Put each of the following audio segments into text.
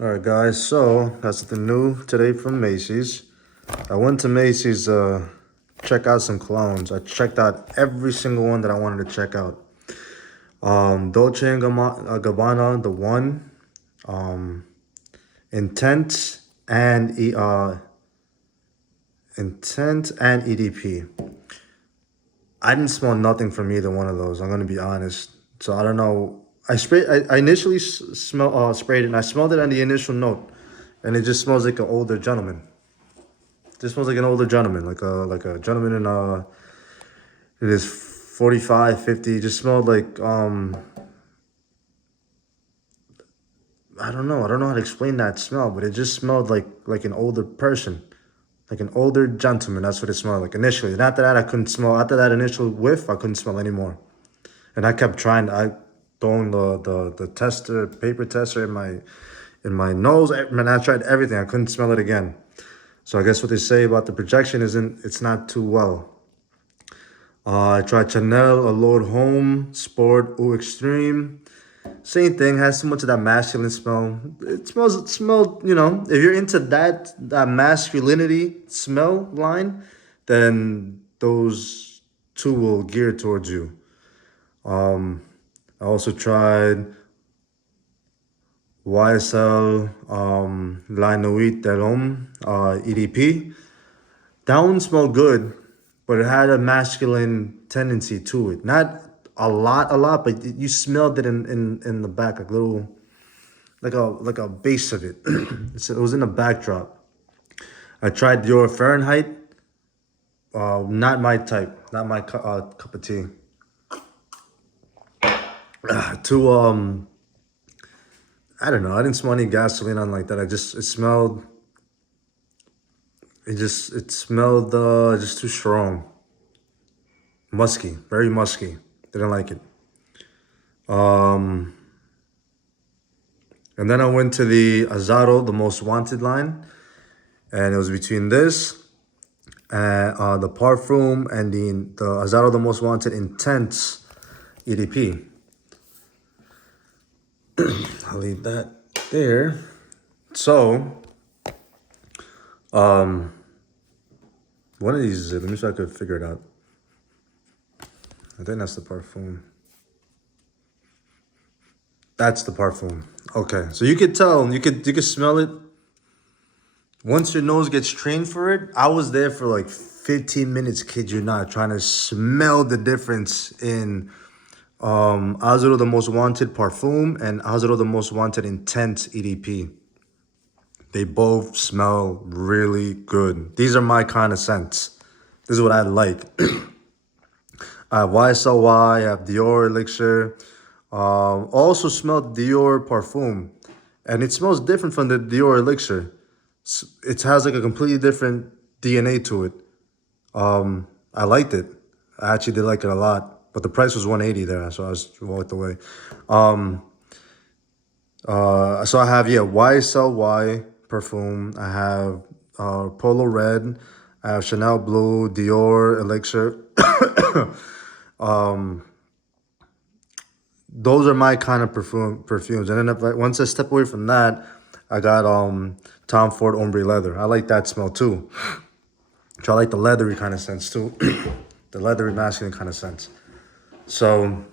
All right, guys. So got something new today from Macy's. I went to Macy's check out some colognes. I checked out every single one that I wanted to check out. Dolce and Gabbana, the one, um, Intent and Intent and EDP. I didn't smell nothing from either one of those. I'm gonna be honest. So I don't know. I initially sprayed it, and I smelled it on the initial note, and it just smells like an older gentleman. This smells like an older gentleman, like a gentleman in it is 45, 50. It just smelled like I don't know. I don't know how to explain that smell, but it just smelled like an older person. Like an older gentleman. That's what it smelled like initially. And after that I couldn't smell after that initial whiff, I couldn't smell anymore. And I kept trying. I throwing the tester, paper tester in my nose. Man, I tried everything. I couldn't smell it again. So I guess what they say about the projection isn't, it's not too well. I tried Chanel, Allure Home, Sport, Eau Extreme. Same thing, has so much of that masculine smell. It smelled, if you're into that masculinity smell line, then those two will gear towards you. I also tried YSL La Nuit de l'Homme EDP. That one smelled good, but it had a masculine tendency to it. Not a lot, but you smelled it in the back, like little, like a base of it. It was in the backdrop. I tried Dior Fahrenheit. Not my type, not my cup of tea. Too I don't know. I didn't smell any gasoline on like that. It smelled. It smelled just too strong. Musky, very musky. Didn't like it. Um, and then I went to the Azzaro, the Most Wanted line, and it was between this and the parfum and the Azzaro, the Most Wanted Intense EDP. I'll leave that there. So, one of these, let me see if I could figure it out. I think that's the parfum. That's the parfum. Okay, so you could tell, you could smell it. Once your nose gets trained for it, I was there for like 15 minutes, kid you not, trying to smell the difference in Azzaro the Most Wanted Parfum and Azzaro the Most Wanted Intense EDP. They both smell really good. These are my kind of scents. This is what I like. I have YSLY, I have Dior Elixir. Also smelled Dior Parfum. And it smells different from the Dior Elixir. It has like a completely different DNA to it. I liked it. I actually did like it a lot. But the price was 180 there, so I walked away. So I have, yeah, YSLY Parfum. I have Polo Red. I have Chanel Blue, Dior Elixir. Those are my kind of perfumes. And then once I step away from that, I got Tom Ford Ombre Leather. I like that smell too. So I like the leathery kind of scents too. The leathery masculine kind of scents. So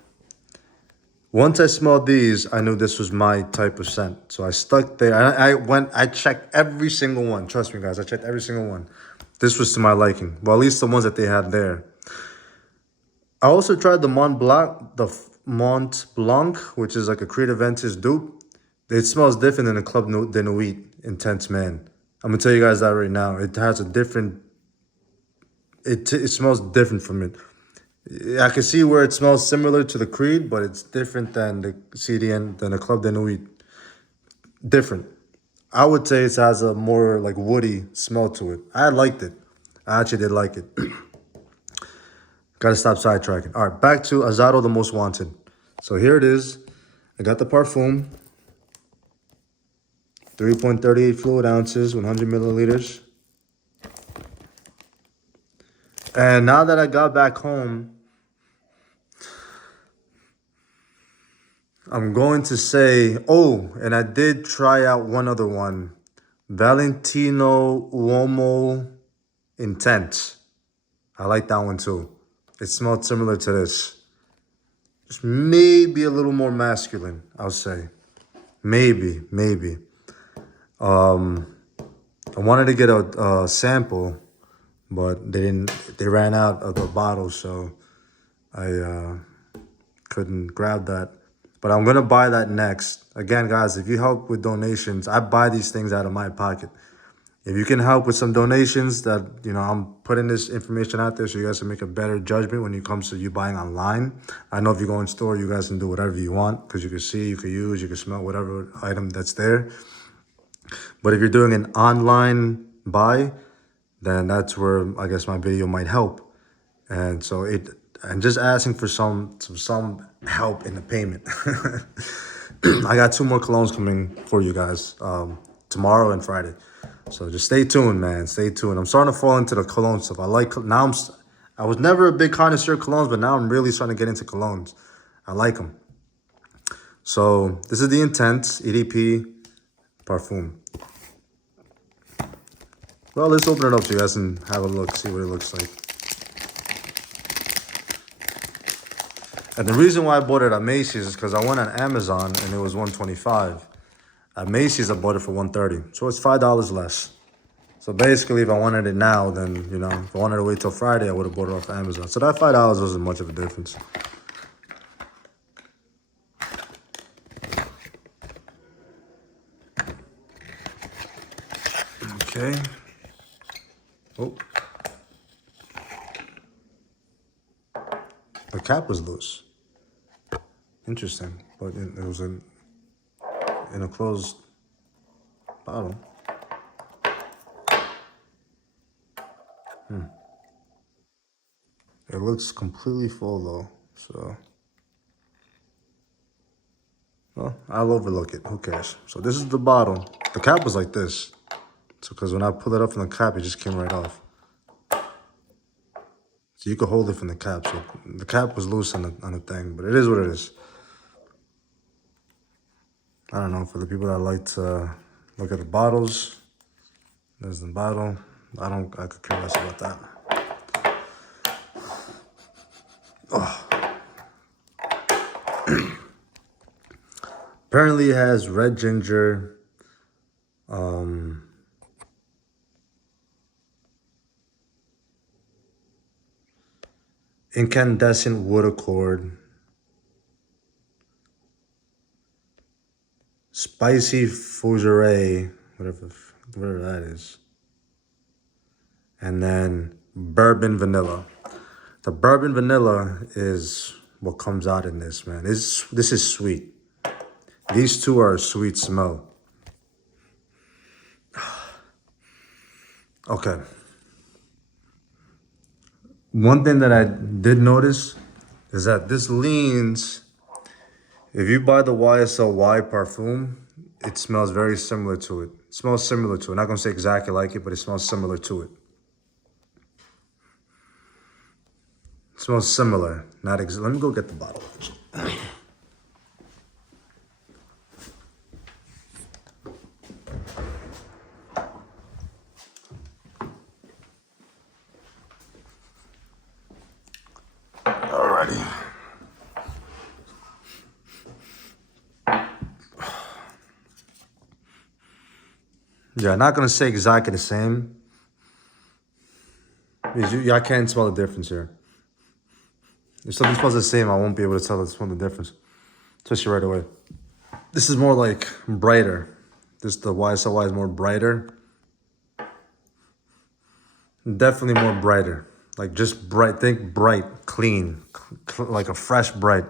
once I smelled these, I knew this was my type of scent. So I stuck there. I checked every single one. Trust me, guys, I checked every single one. This was to my liking. Well, at least the ones that they had there. I also tried the Mont Blanc, which is like a Creative Ventus dupe. It smells different than the Club de Nuit Intense Man. I'm gonna tell you guys that right now. It has a different. It smells different from it. I can see where it smells similar to the Creed, but it's different than the CDN, than the Club de Nuit. Different. I would say it has a more like woody smell to it. I liked it. I actually did like it. Gotta stop sidetracking. All right, back to Azzaro, the Most Wanted. So here it is. I got the parfum. 3.38 fluid ounces, 100 milliliters. And now that I got back home, I'm going to say, oh, and I did try out one other one. Valentino Uomo Intense. I like that one too. It smelled similar to this. Just maybe a little more masculine, I'll say. Maybe. I wanted to get a sample, but they didn't. They ran out of the bottle, so I couldn't grab that. But I'm gonna buy that next. Again, guys, if you help with donations, I buy these things out of my pocket. If you can help with some donations, that I'm putting this information out there so you guys can make a better judgment when it comes to you buying online. I know if you go in store, you guys can do whatever you want because you can see, you can use, you can smell whatever item that's there. But if you're doing an online buy, then that's where I guess my video might help. And so and just asking for some help in the payment. I got 2 more colognes coming for you guys tomorrow and Friday. So just stay tuned, man. Stay tuned. I'm starting to fall into the cologne stuff. I was never a big connoisseur of colognes, but now I'm really starting to get into colognes. I like them. So this is the Intense EDP Parfum. Well, let's open it up so you guys can have a look, see what it looks like. And the reason why I bought it at Macy's is because I went on Amazon and it was $125. At Macy's, I bought it for $130. So it's $5 less. So basically, if I wanted it now, then, if I wanted to wait till Friday, I would have bought it off Amazon. So that $5 wasn't much of a difference. Okay. Oh. The cap was loose. Interesting. But it was in a closed bottle. It looks completely full though, so. Well, I'll overlook it, who cares? So this is the bottle. The cap was like this. So, because when I pulled it up from the cap, it just came right off. So you could hold it from the cap. So the cap was loose on the thing, but it is what it is. I don't know, for the people that like to look at the bottles, there's the bottle. I could care less about that. Oh. Apparently it has red ginger, incandescent wood accord, spicy fougere, whatever that is, and then bourbon vanilla. The bourbon vanilla is what comes out in this, man. This is sweet. These two are a sweet smell. Okay. One thing that I did notice is that this leans, if you buy the YSL parfum, it smells very similar to it. It smells similar to it. I'm not going to say exactly like it, but it smells similar to it. It smells similar. Let me go get the bottle. Alrighty. Yeah, I'm not gonna say exactly the same. Because I can't smell the difference here. If something smells the same, I won't be able to tell the difference, especially right away. This is more like brighter. The YSL is more brighter. Definitely more brighter. Like just bright, think bright, clean, like a fresh bright.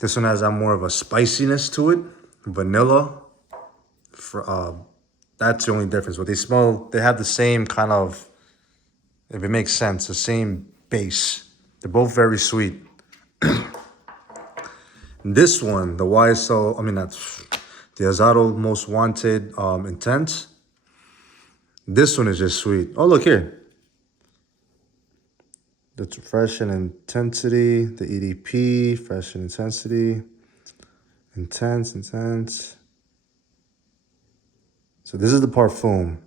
This one has more of a spiciness to it. Vanilla. That's the only difference. But they have the same kind of, if it makes sense, the same base. They're both very sweet. This one, the the Azzaro Most Wanted Intense. This one is just sweet. Oh, look here. The Fresh and Intensity, the EDP, Fresh and Intensity. Intense, intense. So this is the parfum.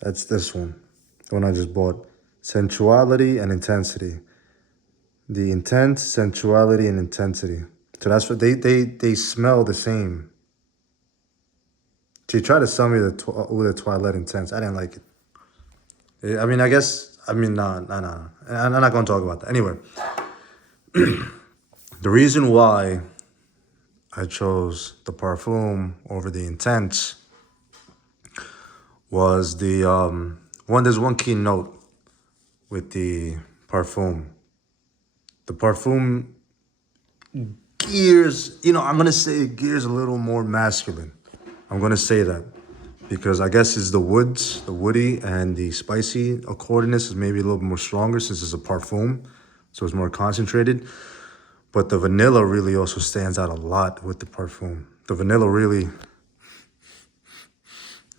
That's this one. The one I just bought. Sensuality and intensity. The intense, sensuality, and intensity. So that's what they smell the same. She tried to sell me the Twilight Intense. I didn't like it. I mean, I guess, I mean, nah. I'm not going to talk about that. Anyway, the reason why I chose the parfum over the Intense was there's one key note with the parfum. The parfum gears, I'm going to say it gears a little more masculine. I'm going to say that because I guess it's the woody and the spicy accordiness is maybe a little bit more stronger since it's a parfum. So it's more concentrated. But the vanilla really also stands out a lot with the parfum. The vanilla really,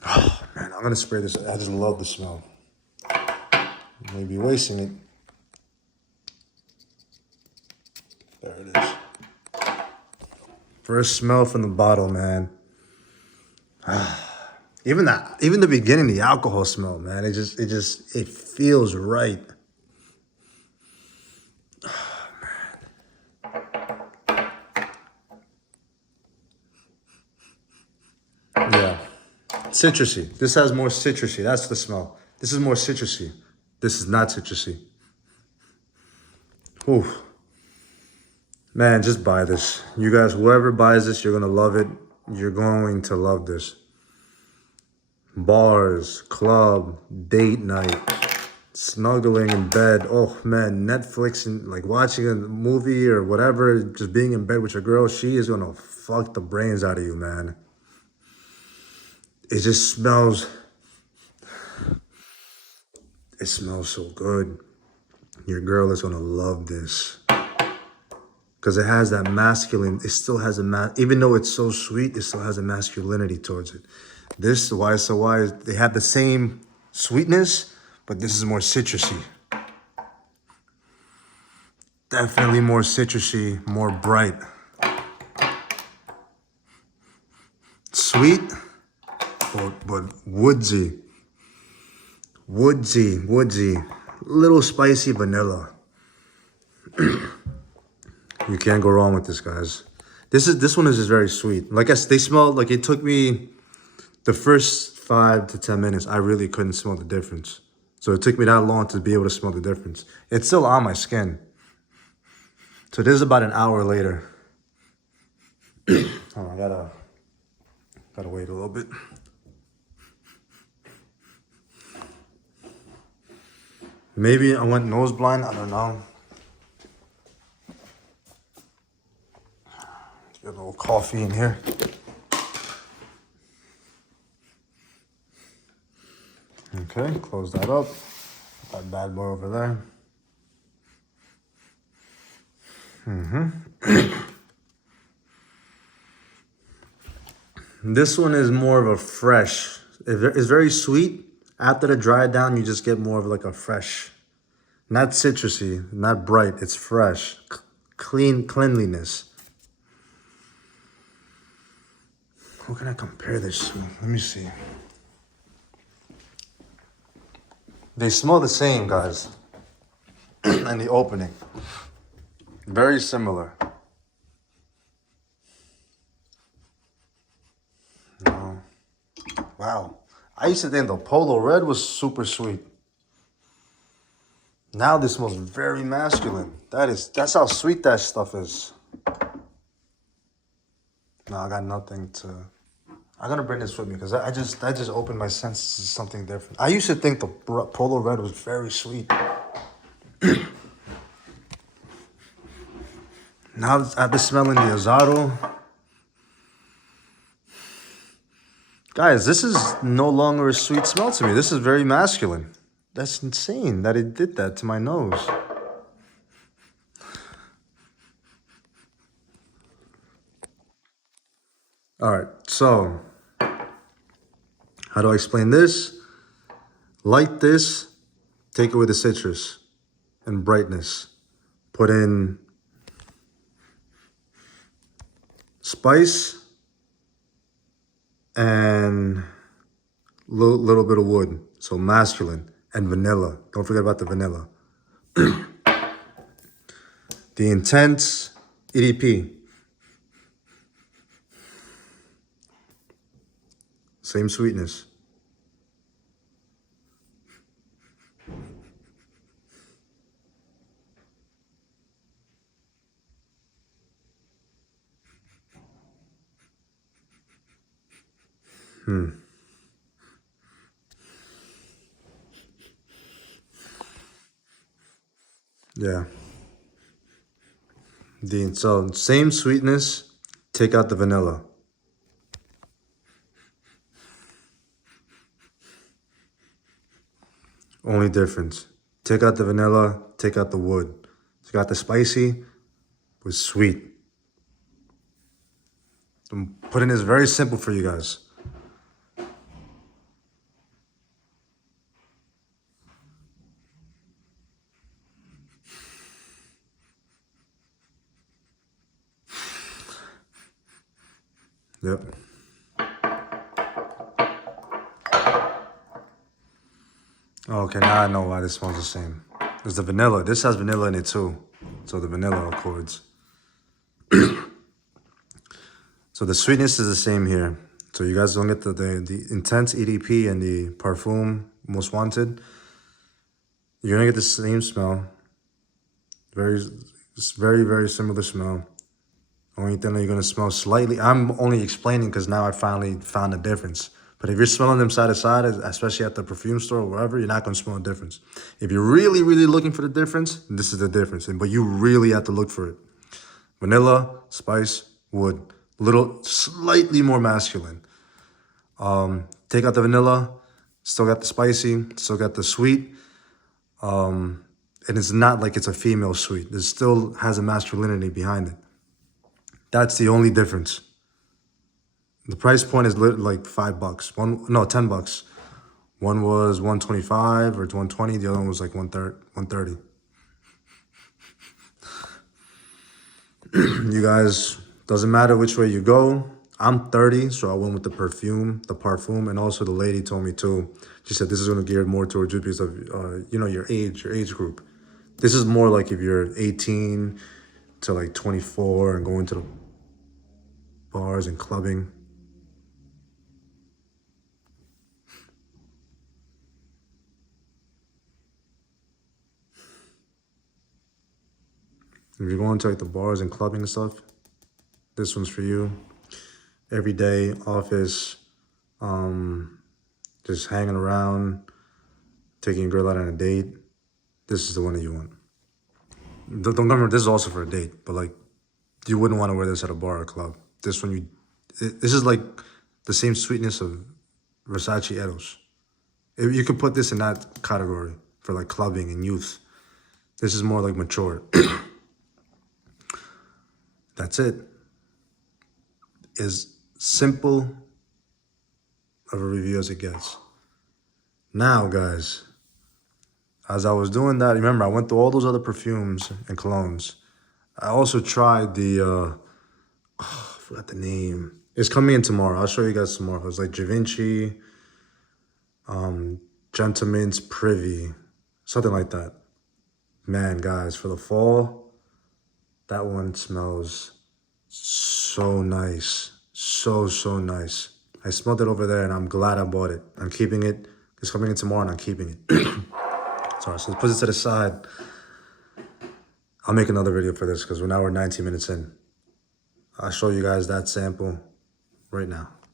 oh man, I'm going to spray this. I just love the smell. Maybe wasting it. There it is. First smell from the bottle, man. Even the beginning, the alcohol smell, man. It feels right. Oh, man. Yeah. Citrusy. This has more citrusy. That's the smell. This is more citrusy. This is not citrusy. Oof. Man, just buy this. You guys, whoever buys this, you're going to love it. You're going to love this. Bars, club, date night, snuggling in bed. Oh, man, Netflix and like watching a movie or whatever, just being in bed with your girl, she is going to fuck the brains out of you, man. It just smells, it smells so good. Your girl is going to love this. Because it has that masculine, it still has even though it's so sweet, it still has a masculinity towards it. This, why they have the same sweetness, but this is more citrusy. Definitely more citrusy, more bright. Sweet, but woodsy. Woodsy. Little spicy vanilla. You can't go wrong with this, guys. This one is just very sweet. Like they smell like it took me the first 5 to 10 minutes. I really couldn't smell the difference. So it took me that long to be able to smell the difference. It's still on my skin. So this is about an hour later. Oh, I gotta wait a little bit. Maybe I went nose blind. I don't know. Get a little coffee in here. Okay, close that up. That bad boy over there. This one is more of a fresh. It's very sweet. After the dry down, you just get more of like a fresh, not citrusy, not bright. It's fresh, cleanliness. How can I compare this to? Let me see. They smell the same, guys. And the opening. Very similar. No. Wow. I used to think the Polo Red was super sweet. Now this smells very masculine. That's how sweet that stuff is. No, I got nothing to. I'm gonna bring this with me because that just opened my senses to something different. I used to think the Polo Red was very sweet. Now I've been smelling the Azzaro. Guys, this is no longer a sweet smell to me. This is very masculine. That's insane that it did that to my nose. All right, so how do I explain this? Light this, take away the citrus and brightness. Put in spice and little bit of wood. So masculine and vanilla. Don't forget about the vanilla. The intense EDP. Same sweetness. Yeah. So same sweetness, take out the vanilla. Only difference. Take out the vanilla, take out the wood. Take out the spicy with sweet. I'm putting this very simple for you guys. Yep. Okay, now I know why this smells the same. It's the vanilla. This has vanilla in it too. So the vanilla accords. So the sweetness is the same here. So you guys don't get the intense EDP and the parfum most wanted. You're gonna get the same smell. It's very similar smell. Only thing that you're gonna smell slightly. I'm only explaining because now I finally found the difference. But if you're smelling them side to side, especially at the perfume store or wherever, you're not gonna smell a difference. If you're really looking for the difference, this is the difference. But you really have to look for it. Vanilla, spice, wood. Little, slightly more masculine. Take out the vanilla, still got the spicy, still got the sweet. And it's not like it's a female sweet. It still has a masculinity behind it. That's the only difference. The price point is like $5. 10 bucks. One was 125 or 120. The other one was like 130. You guys, doesn't matter which way you go. I'm 30, so I went with the parfum, and also the lady told me too. She said this is gonna geared more towards you because of your age group. This is more like if you're 18 to like 24 and going to the bars and clubbing. If you're going to like the bars and clubbing and stuff, this one's for you. Every day, office, just hanging around, taking a girl out on a date. This is the one that you want. Don't remember, this is also for a date, but like, you wouldn't want to wear this at a bar or club. This one, this is like the same sweetness of Versace Eros. You could put this in that category for like clubbing and youth. This is more like mature. That's it. As simple of a review as it gets. Now, guys, as I was doing that, remember, I went through all those other perfumes and colognes. I also tried the, I forgot the name. It's coming in tomorrow. I'll show you guys tomorrow. It was like Givenchy, Gentleman's Privy, something like that. Man, guys, for the fall, that one smells so nice. So nice. I smelled it over there and I'm glad I bought it. I'm keeping it. It's coming in tomorrow and I'm keeping it. Sorry, so let's put it to the side. I'll make another video for this because now we're 19 minutes in. I'll show you guys that sample right now.